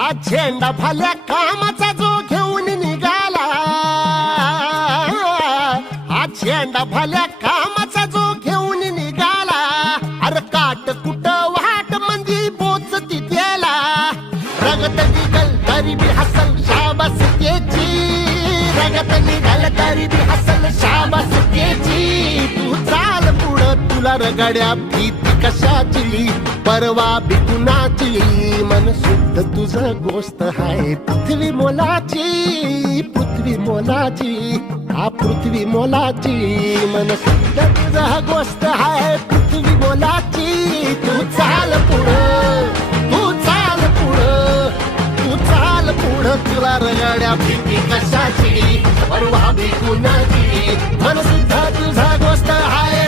आज झेंडा भल्या कामाचा जो घेऊन निघाला, आज झेंडा भल्या कामाचा जो घेऊन निघाला, अरे काट कुट वाट मंदी पोचती त्याला, रगत निघल तरी बी हसल शाबास त्याची, रगत निघल तरी बी हसल शाबास त्याची. तू चाल पुढं तुला रगड्या भीती कशाची, परवा बी कुणाची, मन शुद्ध तुझं गोष्ट हाय पृथ्वी मोलाची, पृथ्वी मोलाची, हा पृथ्वी मोलाची, मन शुद्ध तुझं गोष्ट हाय पृथ्वी मोलाची. तू चाल पुढं, तू चाल पुढं, तू चाल पुढं तुला रगड्या भीती कशाची, परवा बी कुणाची, मन शुद्ध तुझं गोष्ट हाय